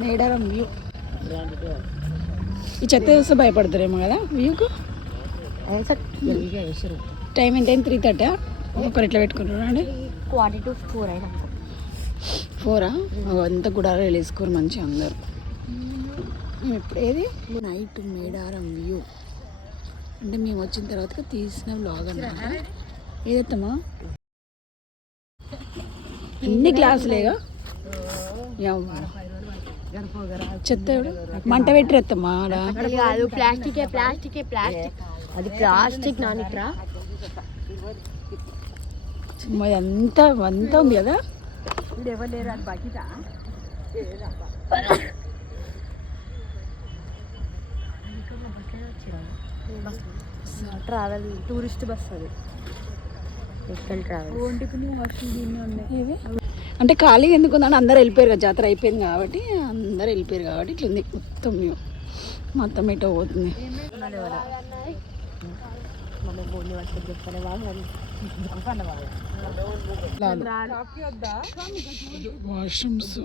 Medaram view. ఈ చెత్త చూస్తే భయపడతారేమో కదా వ్యూకు. టైం ఎంత అయింది? 3:30. ఒక్కొక్కరు ఎట్లా పెట్టుకుంటారు అండి? 4 అయినా 4 అంతా కూడా వెళ్ళేసుకోరు మంచిగా అందరు. ఇప్పుడు ఏది నైట్ మేడారం వ్యూ అంటే మేము వచ్చిన తర్వాత తీసిన వ్లాగ్ అన్నమాట. ఏదైతమ్మా అన్ని గ్లాసులేగా చెత్త మంట పెట్టిరేత్తమ్మా. ప్లాస్టిక్ అది ప్లాస్టిక్ నానిక్రా అంతా అంతా ఉంది కదా. ట్రావెల్ టూరిస్ట్ బస్ అది ట్రావెల్. అంటే ఖాళీగా ఎందుకు ఉందని అందరు వెళ్ళిపోయారు కదా, జాతర అయిపోయింది కాబట్టి అందరు వెళ్ళిపోయారు కాబట్టి ఇట్లుంది మొత్తం మొత్తం ఇటో పోతుంది. వాష్రూమ్స్